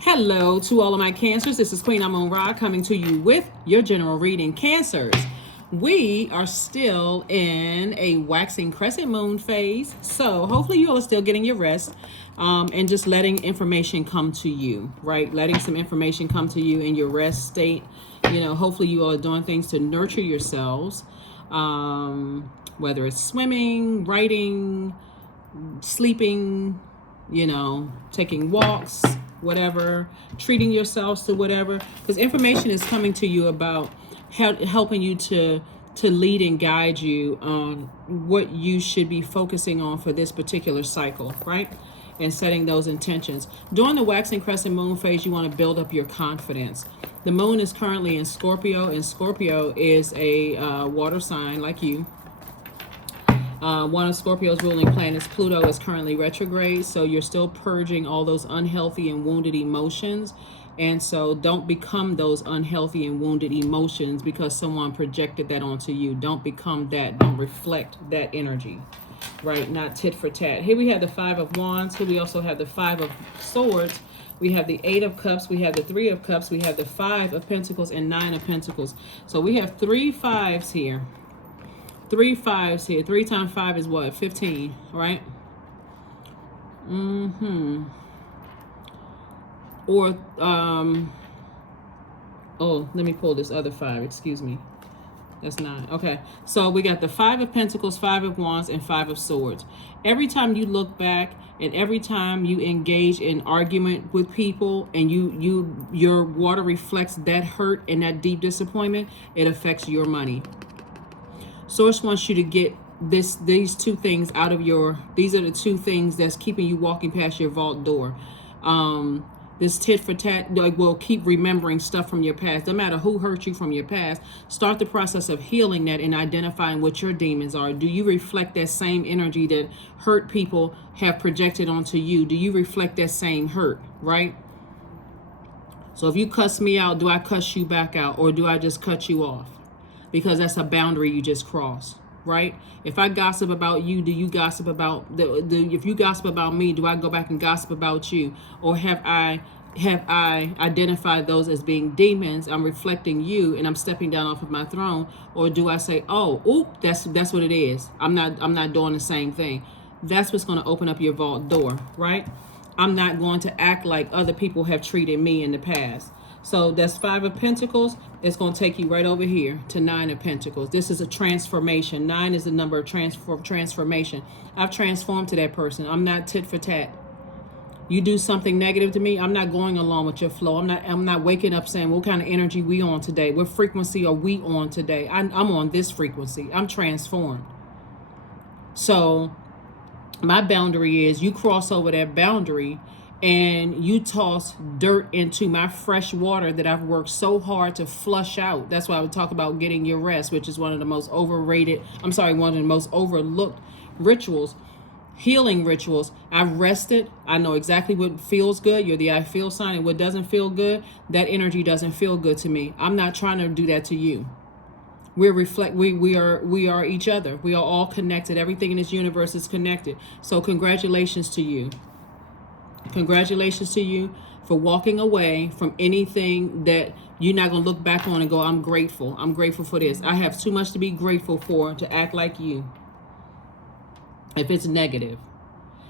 Hello to all of my Cancers. This is Queen Amun Ra coming to you with your general reading. Cancers, we are still in a waxing crescent moon phase. So hopefully you all are still getting your rest and just letting information come to you, right? Letting some information come to you in your rest state. You know, hopefully you all are doing things to nurture yourselves, whether it's swimming, writing, sleeping, you know, taking walks, whatever, treating yourselves to whatever, because information is coming to you about helping you to lead and guide you on what you should be focusing on for this particular cycle, right? And setting those intentions. During the waxing crescent moon phase, you want to build up your confidence. The moon is currently in Scorpio, and Scorpio is a water sign like you. One of Scorpio's ruling planets, Pluto, is currently retrograde, so you're still purging all those unhealthy and wounded emotions. And so don't become those unhealthy and wounded emotions because someone projected that onto you. Don't become that. Don't reflect that energy, right? Not tit for tat. Here we have the Five of Wands. Here we also have the Five of Swords. We have the Eight of Cups. We have the Three of Cups. We have the Five of Pentacles and Nine of Pentacles. So we have three fives here. Three fives here. 3 times 5 is what? 15, right? Or, oh, let me pull this other 5. Excuse me. That's 9. Okay. So we got the Five of Pentacles, Five of Wands, and Five of Swords. Every time you look back and every time you engage in argument with people and your water reflects that hurt and that deep disappointment, it affects your money. Source wants you to get these two things out of these are the two things that's keeping you walking past your vault door. This tit for tat, like, will keep remembering stuff from your past. No matter who hurt you from your past, start the process of healing that and identifying what your demons are. Do you reflect that same energy that hurt people have projected onto you? Do you reflect that same hurt, right? So if you cuss me out, do I cuss you back out, or do I just cut you off? Because that's a boundary you just crossed, right? If I gossip about you, do you gossip about if you gossip about me, do I go back and gossip about you? Or have I identified those as being demons? I'm reflecting you and I'm stepping down off of my throne. Or do I say, oh, oop, that's what it is. I'm not doing the same thing. That's what's going to open up your vault door, right? I'm not going to act like other people have treated me in the past. So that's Five of Pentacles. It's going to take you right over here to Nine of Pentacles. This is a transformation. 9 is the number of transformation. I've transformed to that person. I'm not tit for tat. You do something negative to me, I'm not going along with your flow. I'm not waking up saying, what kind of energy we on today? What frequency are we on today? I'm on this frequency. I'm transformed. So my boundary is you cross over that boundary and you toss dirt into my fresh water that I've worked so hard to flush out. That's why I would talk about getting your rest, which is one of the most one of the most overlooked rituals, healing rituals. I've rested. I know exactly what feels good. You're the I feel sign, and what doesn't feel good, that energy doesn't feel good to me. I'm not trying to do that to you. We are each other. We are all connected. Everything in this universe is connected. So congratulations to you. Congratulations to you for walking away from anything that you're not going to look back on and go, I'm grateful. I'm grateful for this. I have too much to be grateful for to act like you. If it's negative.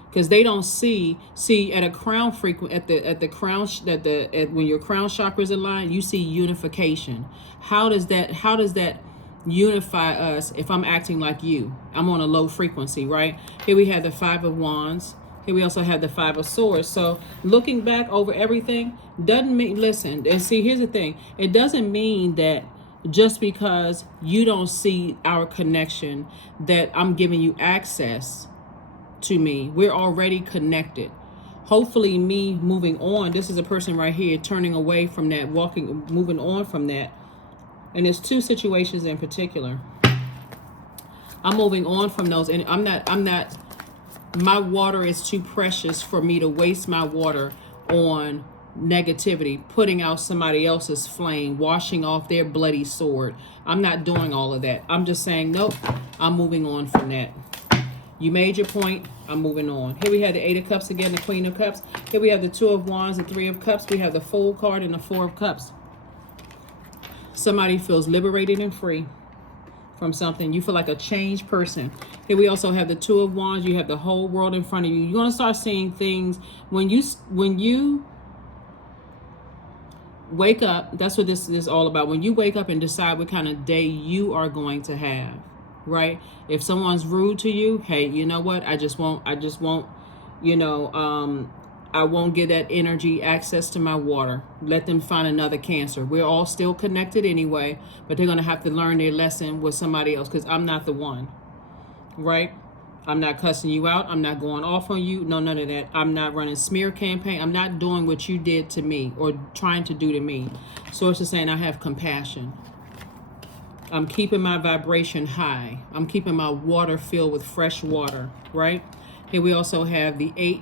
Because they don't see at a crown when your crown chakra is aligned, you see unification. How does that unify us if I'm acting like you? I'm on a low frequency, right? Here we have the Five of Wands. Here we also have the Five of Swords. So looking back over everything doesn't mean, listen, and see, here's the thing. It doesn't mean that just because you don't see our connection that I'm giving you access to me. We're already connected. Hopefully me moving on, this is a person right here turning away from that, moving on from that. And there's two situations in particular. I'm moving on from those, and I'm not my water is too precious for me to waste my water on negativity, putting out somebody else's flame, washing off their bloody sword. I'm not doing all of that. I'm just saying, nope, I'm moving on from that. You made your point. I'm moving on. Here we have the Eight of Cups again, the Queen of Cups. Here we have the Two of Wands, the Three of Cups. We have the Fool card and the Four of Cups. Somebody feels liberated and free from something. You feel like a changed person. Here we also have the Two of Wands. You have the whole world in front of you. You're going to start seeing things when you wake up. That's what this is all about. When you wake up and decide what kind of day you are going to have, right? If someone's rude to you, hey, you know what? I just won't, you know, I won't give that energy access to my water. Let them find another Cancer. We're all still connected anyway, but they're going to have to learn their lesson with somebody else, because I'm not the one, right? I'm not cussing you out. I'm not going off on you. No, none of that. I'm not running smear campaign. I'm not doing what you did to me or trying to do to me. Source is saying I have compassion. I'm keeping my vibration high. I'm keeping my water filled with fresh water, right? Here we also have the Eight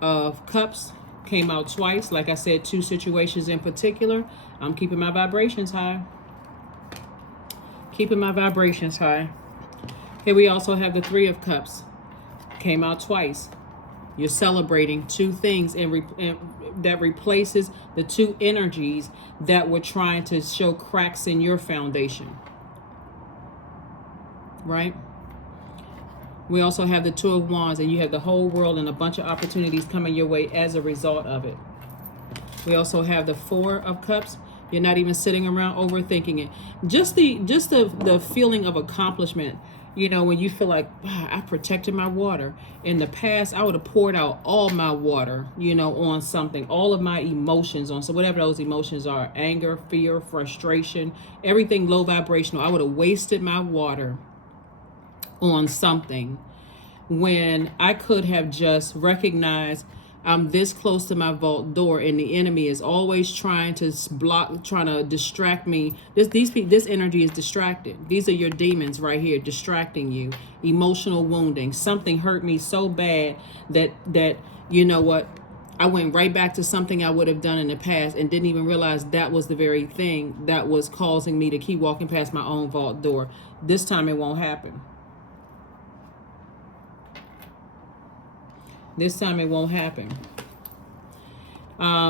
of Cups. Came out twice. Like I said, two situations in particular. I'm keeping my vibrations high. Keeping my vibrations high. Here we also have the Three of Cups. Came out twice. You're celebrating two things that replaces the two energies that were trying to show cracks in your foundation. Right? We also have the Two of Wands, and you have the whole world and a bunch of opportunities coming your way as a result of it. We also have the Four of Cups. You're not even sitting around overthinking it. Just the feeling of accomplishment. You know, when you feel like, wow, I protected my water. In the past, I would have poured out all my water, you know, on something, all of my emotions on, so whatever those emotions are, anger, fear, frustration, everything low vibrational. I would have wasted my water on something when I could have just recognized I'm this close to my vault door, and the enemy is always trying to block, trying to distract me. This energy is distracted. These are your demons right here, distracting you. Emotional wounding. Something hurt me so bad that you know what? I went right back to something I would have done in the past and didn't even realize that was the very thing that was causing me to keep walking past my own vault door. This time it won't happen. This time it won't happen.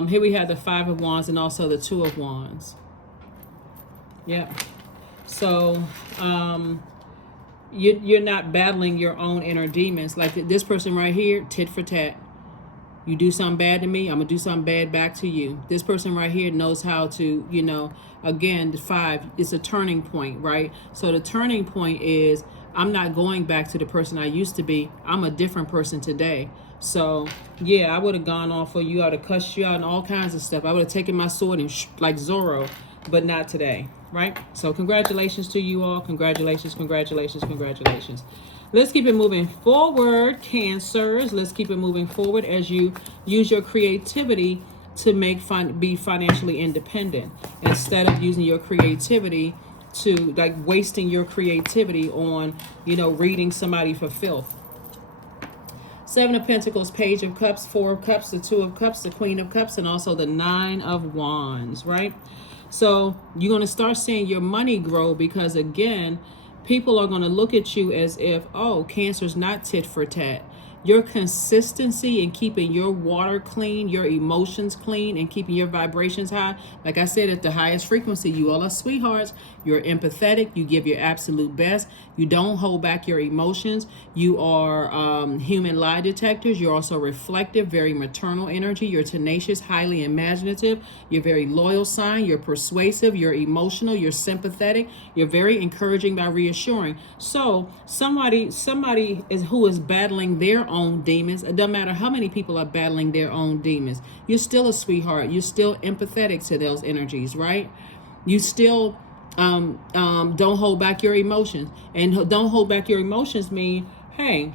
Here we have the Five of Wands and also the Two of Wands. Yep. So you're not battling your own inner demons. Like this person right here, tit for tat. You do something bad to me, I'm going to do something bad back to you. This person right here knows how to, you know, again, the Five is a turning point, right? So the turning point is I'm not going back to the person I used to be. I'm a different person today. So, yeah, I would have gone off for you. I would have cussed you out and all kinds of stuff. I would have taken my sword and like Zorro, but not today, right? So congratulations to you all. Congratulations, congratulations, congratulations. Let's keep it moving forward, Cancers. Let's keep it moving forward as you use your creativity to be financially independent, instead of using your creativity to like wasting your creativity on, you know, reading somebody for filth. Seven of Pentacles, Page of Cups, Four of Cups, the Two of Cups, the Queen of Cups, and also the Nine of Wands, right? So you're going to start seeing your money grow, because again, people are going to look at you as if, oh, Cancer's not tit for tat. Your consistency in keeping your water clean, your emotions clean, and keeping your vibrations high. Like I said, at the highest frequency, you all are sweethearts. You're empathetic. You give your absolute best. You don't hold back your emotions. You are human lie detectors. You're also reflective, very maternal energy. You're tenacious, highly imaginative. You're very loyal sign. You're persuasive. You're emotional. You're sympathetic. You're very encouraging by reassuring. So somebody who is battling their own demons. It doesn't matter how many people are battling their own demons. You're still a sweetheart. You're still empathetic to those energies, right? You still don't hold back your emotions. And don't hold back your emotions mean, hey,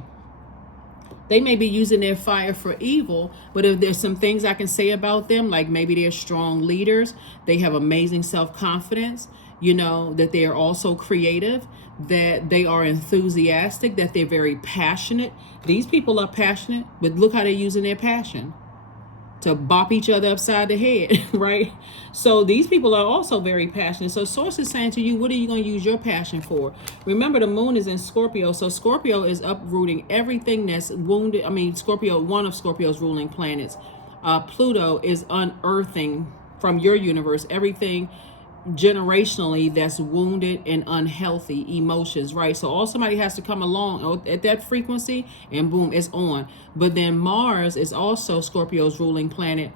they may be using their fire for evil, but if there's some things I can say about them, like maybe they're strong leaders, they have amazing self-confidence, you know, that they are also creative, that they are enthusiastic, that they're very passionate. These people are passionate, but look how they're using their passion. to bop each other upside the head, right? So these people are also very passionate. So source is saying to you, what are you going to use your passion for? Remember, the moon is in Scorpio. So Scorpio is uprooting everything that's wounded. I mean, Scorpio, one of Scorpio's ruling planets. Pluto is unearthing from your universe everything generationally that's wounded and unhealthy emotions, right? So all somebody has to come along at that frequency and boom, it's on. But then Mars is also Scorpio's ruling planet.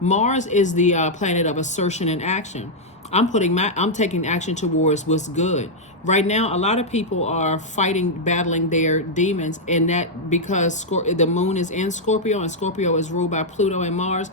Mars is the planet of assertion and action. I'm taking action towards what's good. Right now, a lot of people are battling their demons, and that because the moon is in Scorpio and Scorpio is ruled by Pluto and Mars.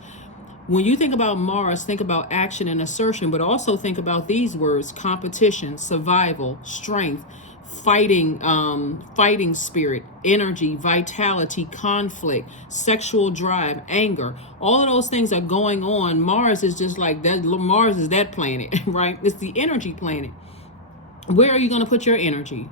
When you think about Mars, think about action and assertion, but also think about these words: competition, survival, strength, fighting spirit, energy, vitality, conflict, sexual drive, anger. All of those things are going on. Mars is just like that. Mars is that planet, right? It's the energy planet. Where are you going to put your energy?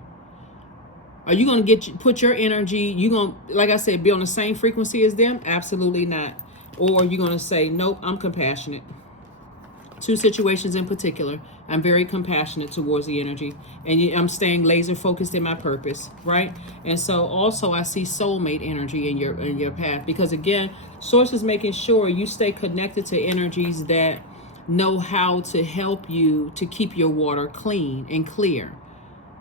Are you going to put your energy, you going to, like I said, be on the same frequency as them? Absolutely not. Or you're going to say, nope, I'm compassionate. Two situations in particular, I'm very compassionate towards the energy, and I'm staying laser focused in my purpose, right? And so also I see soulmate energy in your path, because again, source is making sure you stay connected to energies that know how to help you to keep your water clean and clear.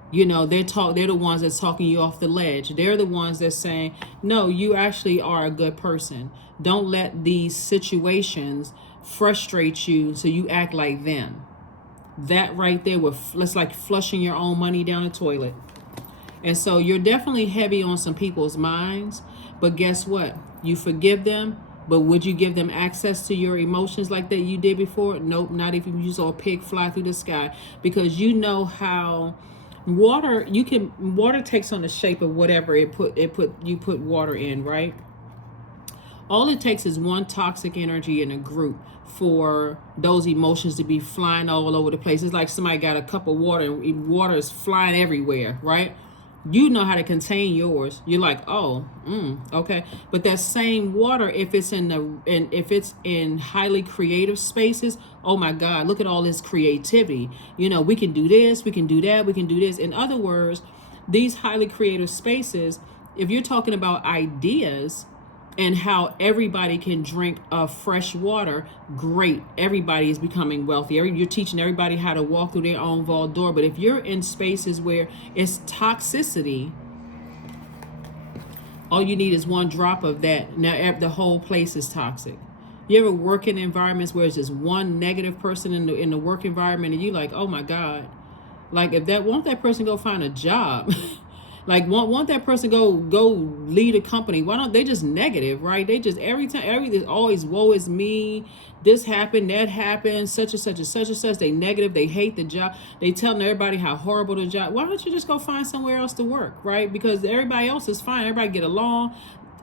You know, they're the ones that's talking you off the ledge. They're the ones that's saying, no, you actually are a good person. Don't let these situations frustrate you so you act like them. That right there, it's like flushing your own money down the toilet. And so you're definitely heavy on some people's minds. But guess what? You forgive them. But would you give them access to your emotions like that you did before? Nope, not if you saw a pig fly through the sky. Because you know how water takes on the shape of whatever you put water in, right? All it takes is one toxic energy in a group for those emotions to be flying all over the place. It's like somebody got a cup of water and water is flying everywhere, right? You know how to contain yours. You're like, okay. But that same water, if it's in highly creative spaces, oh my God, look at all this creativity. You know, we can do this, we can do that, we can do this. In other words, these highly creative spaces, if you're talking about ideas and how everybody can drink fresh water, great. Everybody is becoming wealthy. You're teaching everybody how to walk through their own vault door. But if you're in spaces where it's toxicity, all you need is one drop of that. Now the whole place is toxic. You ever work in environments where it's just one negative person in the work environment, and you like, oh my God, like won't that person go find a job? Like, won't that person go lead a company? Why don't they just negative, right? They just everything always woe is me. This happened, that happened, such and such and such and such. They negative. They hate the job. They telling everybody how horrible the job. Why don't you just go find somewhere else to work, right? Because everybody else is fine. Everybody get along.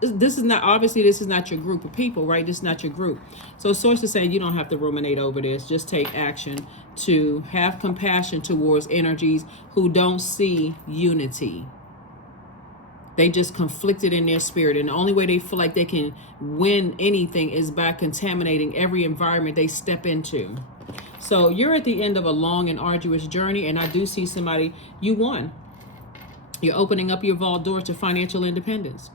This is not your group of people, right? This is not your group. So source is saying you don't have to ruminate over this. Just take action to have compassion towards energies who don't see unity. They just conflicted in their spirit. And the only way they feel like they can win anything is by contaminating every environment they step into. So you're at the end of a long and arduous journey. And I do see somebody, you won. You're opening up your vault door to financial independence.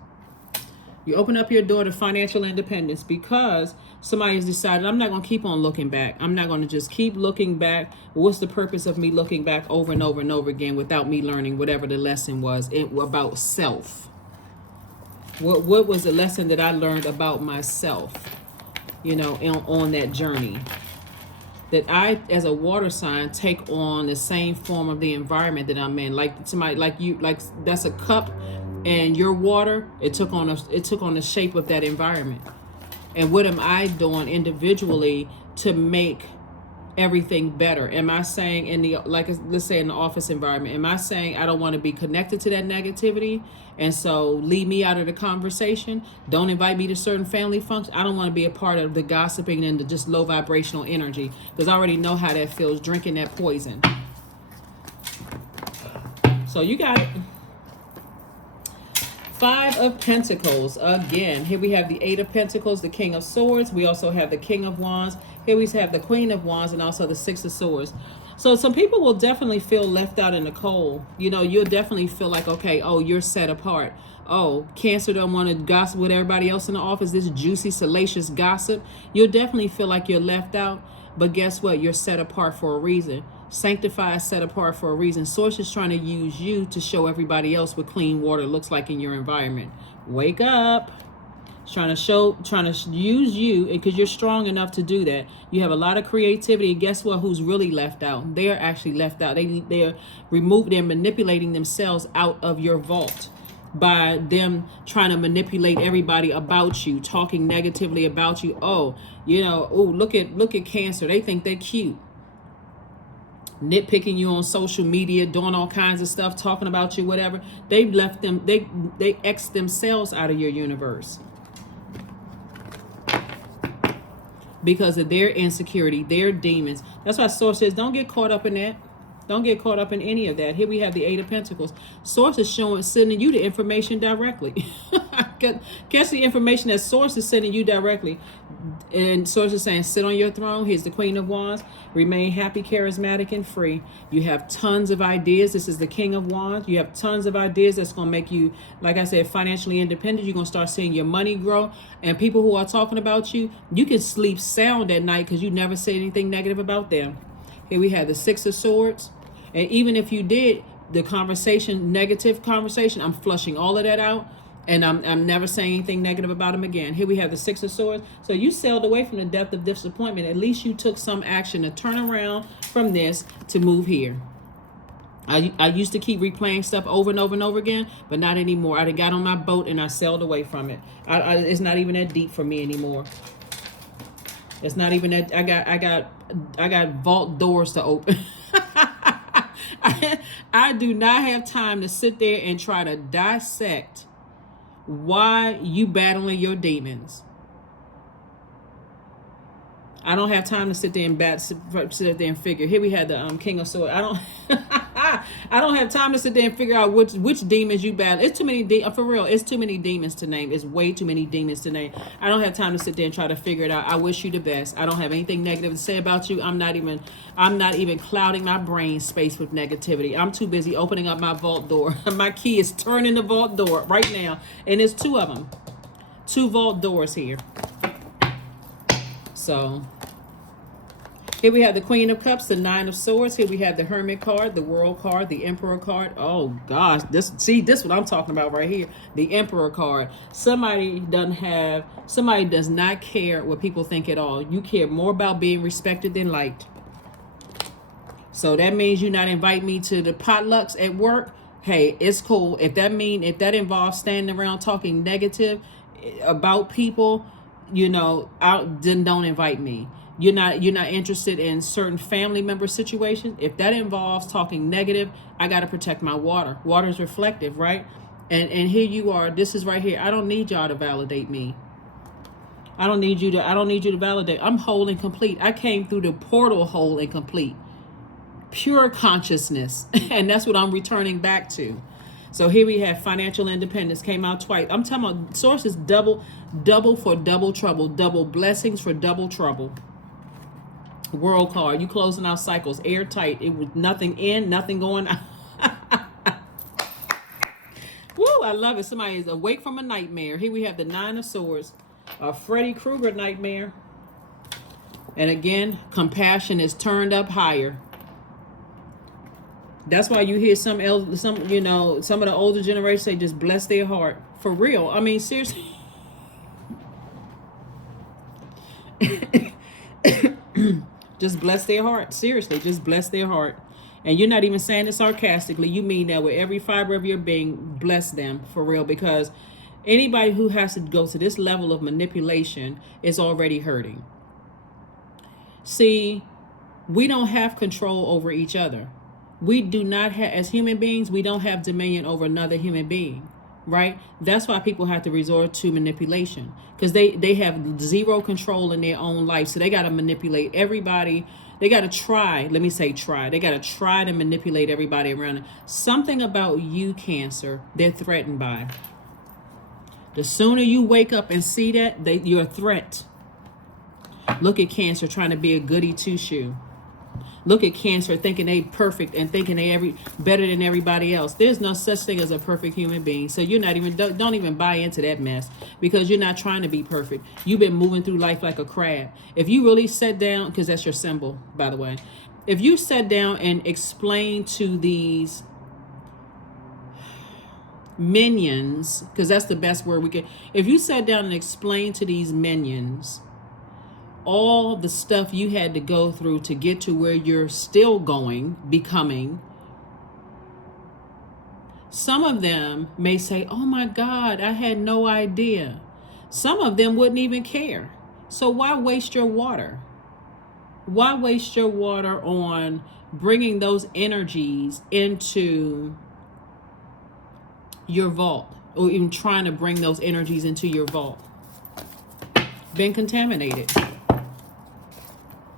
You open up your door to financial independence because somebody has decided, I'm not going to keep on looking back. I'm not going to just keep looking back. What's the purpose of me looking back over and over and over again without me learning whatever the lesson was about self? What was the lesson that I learned about myself, you know, on that journey? That I, as a water sign, take on the same form of the environment that I'm in. Like somebody, like you, like that's a cup. And your water, it took on the shape of that environment. And what am I doing individually to make everything better? Am I saying let's say in the office environment, am I saying I don't want to be connected to that negativity, and so leave me out of the conversation? Don't invite me to certain family functions. I don't want to be a part of the gossiping and the just low vibrational energy, because I already know how that feels, drinking that poison. So you got it. Five of Pentacles. Again, here we have the Eight of Pentacles, the King of Swords. We also have the King of Wands. Here we have the Queen of Wands and also the Six of Swords. So some people will definitely feel left out in the cold. You know, you'll definitely feel like, okay, oh, you're set apart. Oh, Cancer don't want to gossip with everybody else in the office. This juicy, salacious gossip. You'll definitely feel like you're left out. But guess what? You're set apart for a reason. Sanctified, set apart for a reason. Source is trying to use you to show everybody else what clean water looks like in your environment. Wake up. It's trying to use you, because you're strong enough to do that. You have a lot of creativity. And guess what? Who's really left out? They're actually left out. They're manipulating themselves out of your vault by them trying to manipulate everybody about you, talking negatively about you. Oh, you know, oh, look at Cancer. They think they're cute. Nitpicking you on social media, doing all kinds of stuff, talking about you, whatever. They've left them, they X themselves out of your universe because of their insecurity, their demons. That's why Source says, don't get caught up in that. Don't get caught up in any of that. Here we have the Eight of Pentacles. Source is sending you the information directly. Catch the information that Source is sending you directly. And Source is saying, sit on your throne. Here's the Queen of Wands. Remain happy, charismatic, and free. You have tons of ideas. This is the King of Wands. You have tons of ideas that's going to make you, like I said, financially independent. You're going to start seeing your money grow. And people who are talking about you, you can sleep sound at night because you never say anything negative about them. Here we have the Six of Swords. And even if you did the conversation, negative conversation, I'm flushing all of that out. And I'm never saying anything negative about him again. Here we have the Six of Swords. So you sailed away from the depth of disappointment. At least you took some action to turn around from this to move here. I used to keep replaying stuff over and over and over again, but not anymore. I got on my boat and I sailed away from it. It's not even that deep for me anymore. It's not even that. I got vault doors to open. I do not have time to sit there and try to dissect why you battling your demons. I don't have time to sit there and figure. Here we had the King of Swords. I don't have time to sit there and figure out which demons you battle. It's too many for real. It's too many demons to name. It's way too many demons to name. I don't have time to sit there and try to figure it out. I wish you the best. I don't have anything negative to say about you. I'm not even clouding my brain space with negativity. I'm too busy opening up my vault door. My key is turning the vault door right now, and there's two of them. Two vault doors here. So here we have the Queen of Cups, the Nine of Swords. Here we have the Hermit card, the World card, the Emperor card. Oh gosh, this what I'm talking about right here. The Emperor card. Somebody does not care what people think at all. You care more about being respected than liked. So that means you not invite me to the potlucks at work. Hey, it's cool. If that involves standing around talking negative about people, then don't invite me. You're not interested in certain family member situations. If that involves talking negative, I got to protect my water. Water is reflective, right? And here you are. This is right here. I don't need y'all to validate me. I don't need you to validate. I'm whole and complete. I came through the portal whole and complete. Pure consciousness. And that's what I'm returning back to. So here we have financial independence. Came out twice. I'm talking about sources double for double trouble. Double blessings for double trouble. World card. You closing out cycles. Airtight. It was nothing in, nothing going out. Woo, I love it. Somebody is awake from a nightmare. Here we have the Nine of Swords. A Freddy Krueger nightmare. And again, compassion is turned up higher. That's why you hear some of the older generation say just bless their heart. For real. I mean, seriously. Just bless their heart. Seriously, just bless their heart. And you're not even saying it sarcastically. You mean that with every fiber of your being. Bless them for real. Because anybody who has to go to this level of manipulation is already hurting. See, we don't have control over each other. We do not have, as human beings, we don't have dominion over another human being. Right? That's why people have to resort to manipulation, because they have zero control in their own life. So they got to manipulate everybody. They got to try. Let me say try. They got to try to manipulate everybody around them. Something about you, Cancer, they're threatened by. The sooner you wake up and see that, you're a threat. Look at Cancer trying to be a goody two-shoe. Look at Cancer thinking they perfect and thinking they better than everybody else. There's no such thing as a perfect human being. So you're not even, don't even buy into that mess, because you're not trying to be perfect. You've been moving through life like a crab. If you really sat down, because that's your symbol, by the way. If you sat down and explained to these minions, because that's the best word we can, if you sat down and explained to these minions all the stuff you had to go through to get to where you're still becoming, some of them may say, oh my God, I had no idea. Some of them wouldn't even care. So why waste your water? Why waste your water on bringing those energies into your vault, or even trying to bring those energies into your vault? Been contaminated.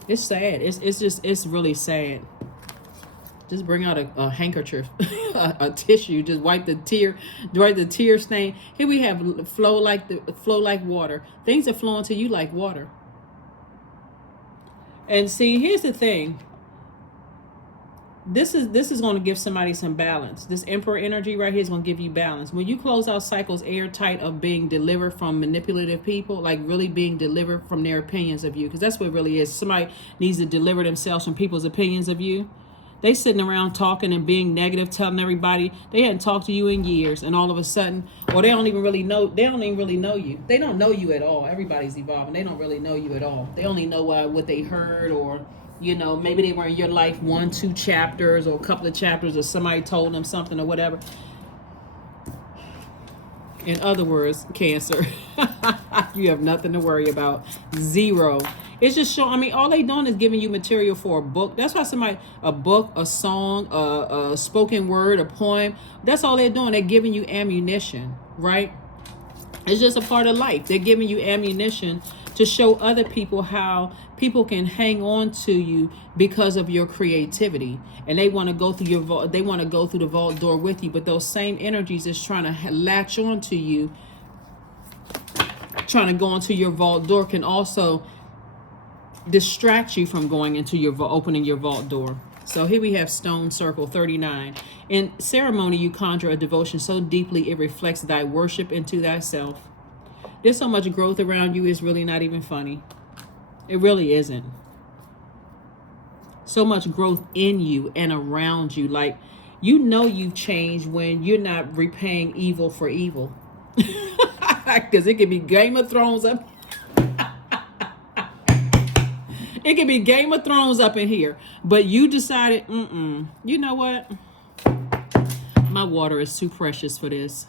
It's sad. It's really sad. Just bring out a handkerchief, a tissue. Just wipe the tear stain. Here we have flow like water. Things are flowing to you like water. And see, here's the thing. This is going to give somebody some balance. This Emperor energy right here is going to give you balance. When you close out cycles airtight of being delivered from manipulative people, like really being delivered from their opinions of you, because that's what it really is. Somebody needs to deliver themselves from people's opinions of you. They sitting around talking and being negative, telling everybody they hadn't talked to you in years, and all of a sudden, or they don't even really know you. They don't know you at all. Everybody's evolving. They don't really know you at all. They only know what they heard, or maybe they were in your life 1-2 chapters or a couple of chapters, or somebody told them something or whatever. In other words, Cancer, you have nothing to worry about. Zero. It's just showing, all they doing is giving you material for a book. That's why a book, a song, a spoken word, a poem, that's all they're doing. They're giving you ammunition, right? It's just a part of life. They're giving you ammunition to show other people how people can hang on to you because of your creativity, and they want to go through your vault. They want to go through the vault door with you, but those same energies is trying to latch on to you, trying to go into your vault door, can also distract you from going into your opening your vault door. So here we have Stone Circle 39. In ceremony, you conjure a devotion so deeply it reflects thy worship into thyself. There's so much growth around you, it's really not even funny. It really isn't. So much growth in you and around you. Like, you've changed when you're not repaying evil for evil. Because it could be Game of Thrones up. It could be Game of Thrones up in here. But you decided, you know what? My water is too precious for this.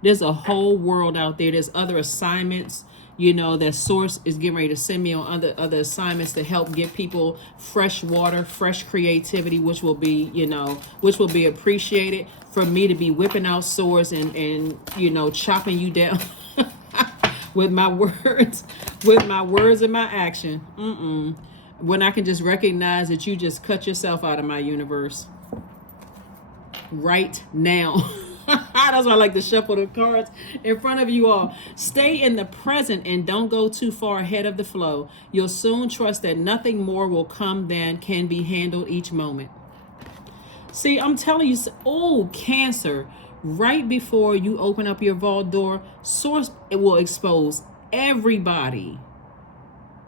There's a whole world out there. There's other assignments, that Source is getting ready to send me on other assignments to help give people fresh water, fresh creativity, which will be appreciated. For me to be whipping out swords and chopping you down with my words, and my action. When I can just recognize that you just cut yourself out of my universe right now. That's why I like to shuffle the cards in front of you all. Stay in the present and don't go too far ahead of the flow. You'll soon trust that nothing more will come than can be handled each moment. See, I'm telling you, Cancer, right before you open up your vault door, Source, it will expose everybody.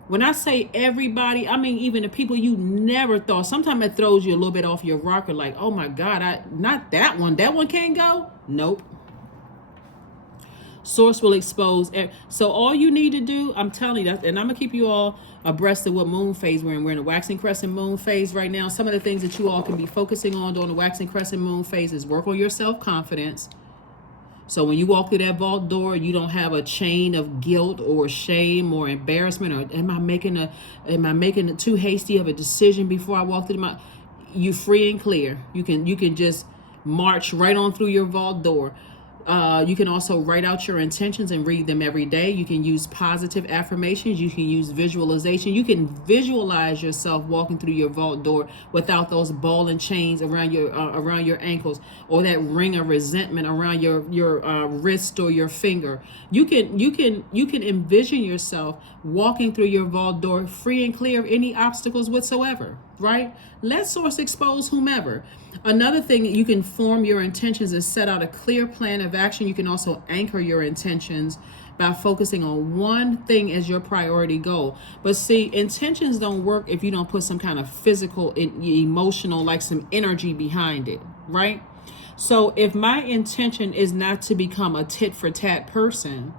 When I say everybody, I mean even the people you never thought. Sometimes it throws you a little bit off your rocker, like, oh my God, not that one. That one can't go? Nope. Source will expose. So all you need to do, I'm telling you, and I'm going to keep you all abreast of what moon phase we're in. We're in the waxing crescent moon phase right now. Some of the things that you all can be focusing on during the waxing crescent moon phase is work on your self-confidence. So when you walk through that vault door, you don't have a chain of guilt or shame or embarrassment, or am I making it too hasty of a decision before I walk through you free and clear. You can just march right on through your vault door. You can also write out your intentions and read them every day. You can use positive affirmations. You can use visualization. You can visualize yourself walking through your vault door without those ball and chains around your ankles, or that ring of resentment around your wrist or your finger. You can envision yourself walking through your vault door free and clear of any obstacles whatsoever. Right? Let source expose whomever. Another thing, you can form your intentions and set out a clear plan of action. You can also anchor your intentions by focusing on one thing as your priority goal. But see, intentions don't work if you don't put some kind of physical, emotional, like some energy behind it, right? So if my intention is not to become a tit for tat person,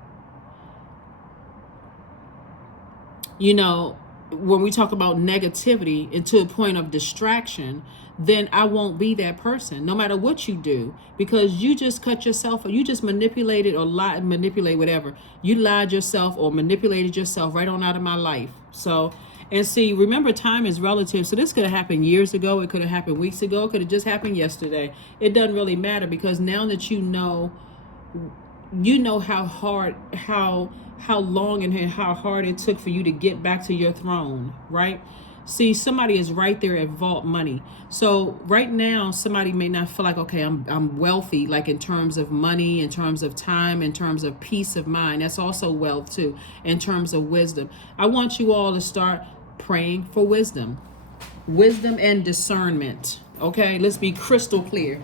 you know, when we talk about negativity and to a point of distraction, then I won't be that person no matter what you do, because you just cut yourself, or you just manipulated or lied, manipulate whatever. You lied yourself or manipulated yourself right on out of my life. So, and see, remember, time is relative. So this could have happened years ago. It could have happened weeks ago. It could have just happened yesterday. It doesn't really matter, because now that you know how hard, how long and how hard it took for you to get back to your throne, right? See, somebody is right there at vault money. So right now, somebody may not feel like, okay, I'm wealthy, like in terms of money, in terms of time, in terms of peace of mind. That's also wealth too, in terms of wisdom. I want you all to start praying for wisdom and discernment. Okay, let's be crystal clear.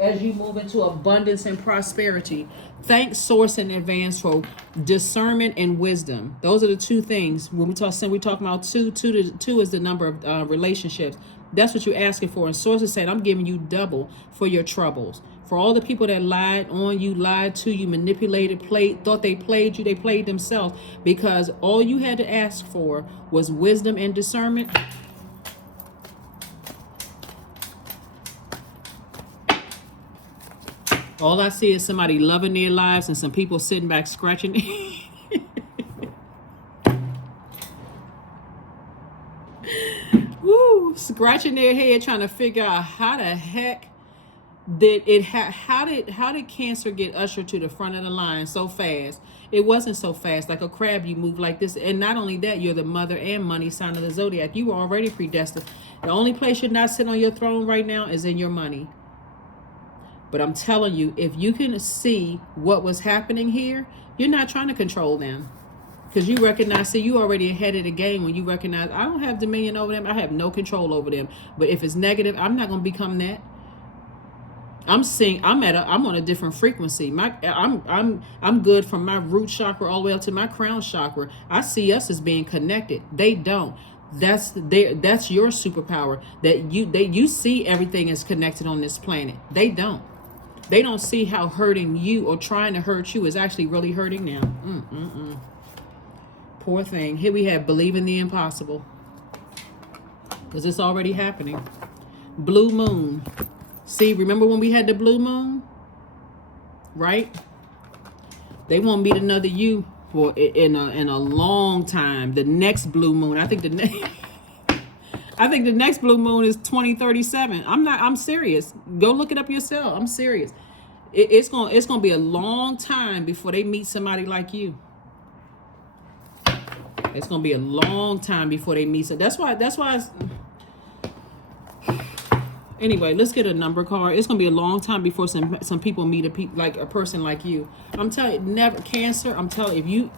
As you move into abundance and prosperity, thank source in advance for discernment and wisdom. Those are the two things. When we talk about two is the number of relationships. That's what you're asking for. And source is saying, I'm giving you double for your troubles. For all the people that lied on you, lied to you, manipulated, thought they played you, they played themselves, because all you had to ask for was wisdom and discernment. All I see is somebody loving their lives and some people sitting back scratching. Woo, scratching their head trying to figure out how the heck did it how did cancer get ushered to the front of the line so fast? It wasn't so fast. Like a crab, you move like this. And not only that, you're the mother and money sign of the Zodiac. You were already predestined. The only place you're not sitting on your throne right now is in your money. But I'm telling you, if you can see what was happening here, you're not trying to control them. Because you recognize, see, you already ahead of the game when you recognize, I don't have dominion over them. I have no control over them. But if it's negative, I'm not going to become that. I'm on a different frequency. I'm good from my root chakra all the way up to my crown chakra. I see us as being connected. They don't. That's your superpower. That you see everything is connected on this planet. They don't. They don't see how hurting you or trying to hurt you is actually really hurting them. Poor thing. Here we have believe in the impossible, because it's already happening. Blue moon. See, remember when we had the blue moon? Right? They won't meet another you for in a long time. The next blue moon, I think the next blue moon is 2037. I'm serious. Go look it up yourself. I'm serious. It's gonna be a long time before they meet somebody like you. It's gonna be a long time before they meet. So that's why it's, anyway, let's get a number card. It's gonna be a long time before some people meet a person like you. I'm telling you, never Cancer. I'm telling you, if you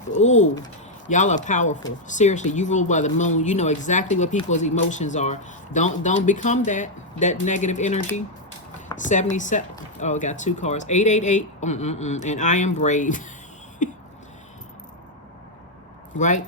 y'all are powerful. Seriously, you rule by the moon. You know exactly what people's emotions are. Don't become that negative energy. 77. Oh, got two cards. 888. And I am brave. Right?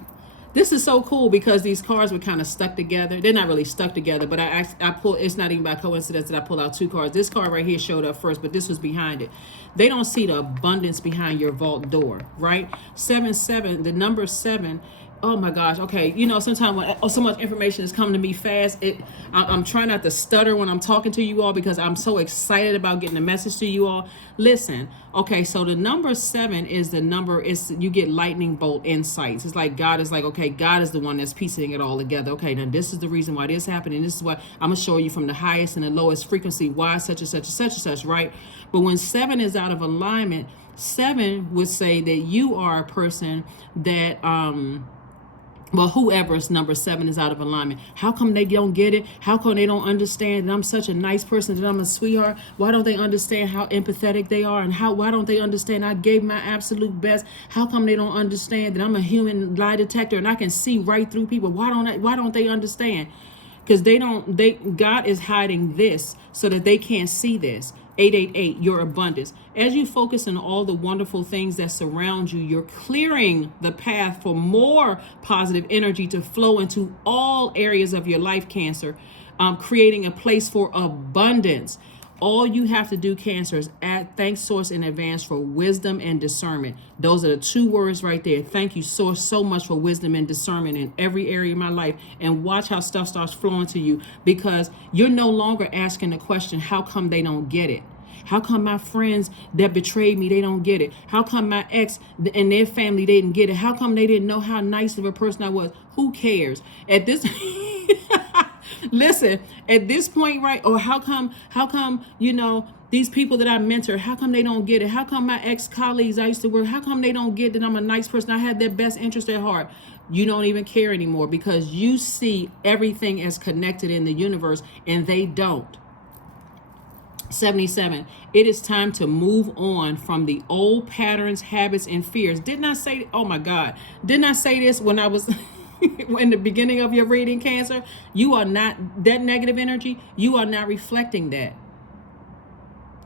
This is so cool because these cards were kind of stuck together. They're not really stuck together, but I pull. It's not even by coincidence that I pulled out two cards. This card right here showed up first, but this was behind it. They don't see the abundance behind your vault door, right? 7-7. The number 7 Oh my gosh. Okay. You know, sometimes when so much information is coming to me fast, I'm trying not to stutter when I'm talking to you all because I'm so excited about getting the message to you all. Listen. Okay. So the number 7 is the number, is you get lightning bolt insights. It's like God is like, okay, God is the one that's piecing it all together. Okay. Now this is the reason why this happened. And this is what I'm going to show you from the highest and the lowest frequency, why such and such and such and such. Right. But when 7 is out of alignment, 7 would say that you are a person that, well, whoever's number 7 is out of alignment. How come they don't get it? How come they don't understand that I'm such a nice person, that I'm a sweetheart? Why don't they understand how empathetic they are? And why don't they understand I gave my absolute best? How come they don't understand that I'm a human lie detector and I can see right through people? Why don't they understand? Because God is hiding this so that they can't see this. 888, your abundance. As you focus on all the wonderful things that surround you, you're clearing the path for more positive energy to flow into all areas of your life, Cancer, creating a place for abundance. All you have to do, Cancer, is thank Source in advance for wisdom and discernment. Those are the 2 words right there. Thank you, Source, so much for wisdom and discernment in every area of my life. And watch how stuff starts flowing to you, because you're no longer asking the question, how come they don't get it? How come my friends that betrayed me, they don't get it? How come my ex and their family, they didn't get it? How come they didn't know how nice of a person I was? Who cares? At this... Listen, at this point, right? Or how come, you know, these people that I mentor, how come they don't get it? How come my ex-colleagues I used to work, how come they don't get that I'm a nice person? I had their best interest at heart. You don't even care anymore because you see everything as connected in the universe and they don't. 77, it is time to move on from the old patterns, habits, and fears. Didn't I say, oh my God, didn't I say this when I was... in the beginning of your reading, Cancer? You are not that negative energy. You are not reflecting that.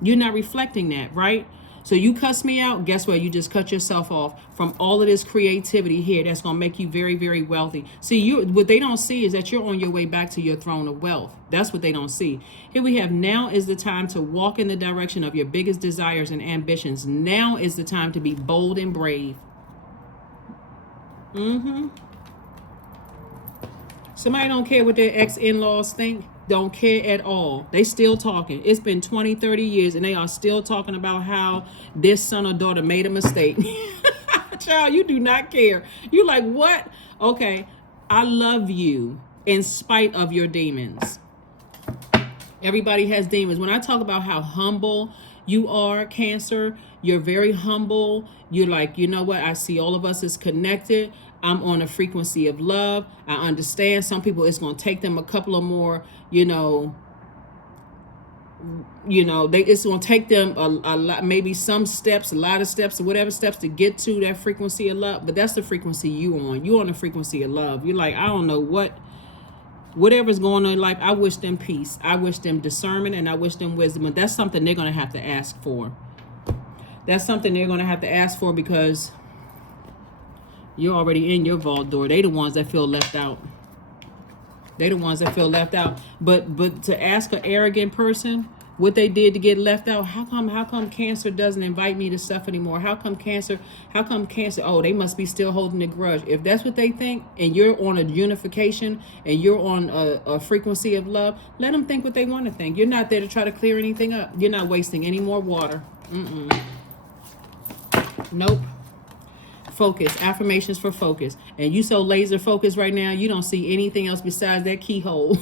You're not reflecting that, right? So you cuss me out. Guess what? You just cut yourself off from all of this creativity here. That's going to make you very, very wealthy. See, what they don't see is that you're on your way back to your throne of wealth. That's what they don't see. Here we have, now is the time to walk in the direction of your biggest desires and ambitions. Now is the time to be bold and brave. Somebody don't care what their ex-in-laws think. Don't care at all. They still talking. It's been 20, 30 years and they are still talking about how this son or daughter made a mistake. Child, you do not care. You like, what? Okay, I love you in spite of your demons. Everybody has demons. When I talk about how humble you are, Cancer, you're very humble. You're like, you know what? I see all of us as connected. I'm on a frequency of love. I understand some people, it's going to take them a couple of more, it's going to take them a lot, maybe some steps, a lot of steps, or whatever steps to get to that frequency of love. But that's the frequency you on. You on the frequency of love. You're like, I don't know whatever's going on in life. I wish them peace. I wish them discernment, and I wish them wisdom. But that's something they're going to have to ask for. That's something they're going to have to ask for, because you're already in your vault door. They the ones that feel left out. They the ones that feel left out. But to ask an arrogant person what they did to get left out, how come Cancer doesn't invite me to stuff anymore? How come Cancer, oh, they must be still holding a grudge. If that's what they think, and you're on a unification, and you're on a frequency of love, let them think what they want to think. You're not there to try to clear anything up. You're not wasting any more water. Nope. Focus. Affirmations for focus. And you so laser focused right now, you don't see anything else besides that keyhole.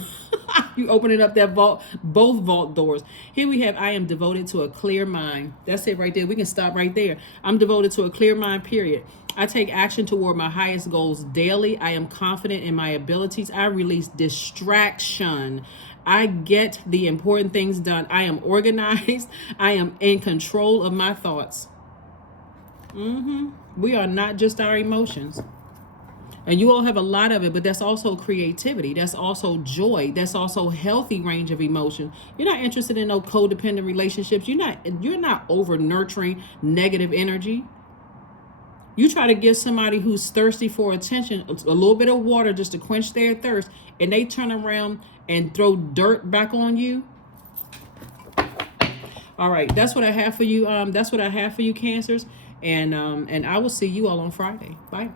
You opening up that vault, both vault doors. Here we have, I am devoted to a clear mind. That's it right there. We can stop right there. I'm devoted to a clear mind, period. I take action toward my highest goals daily. I am confident in my abilities. I release distraction. I get the important things done. I am organized. I am in control of my thoughts. We are not just our emotions. And you all have a lot of it, but that's also creativity. That's also joy. That's also healthy range of emotion. You're not interested in no codependent relationships. You're not over nurturing negative energy. You try to give somebody who's thirsty for attention a little bit of water just to quench their thirst, and they turn around and throw dirt back on you. All right, that's what I have for you. That's what I have for you, Cancers. And I will see you all on Friday. Bye.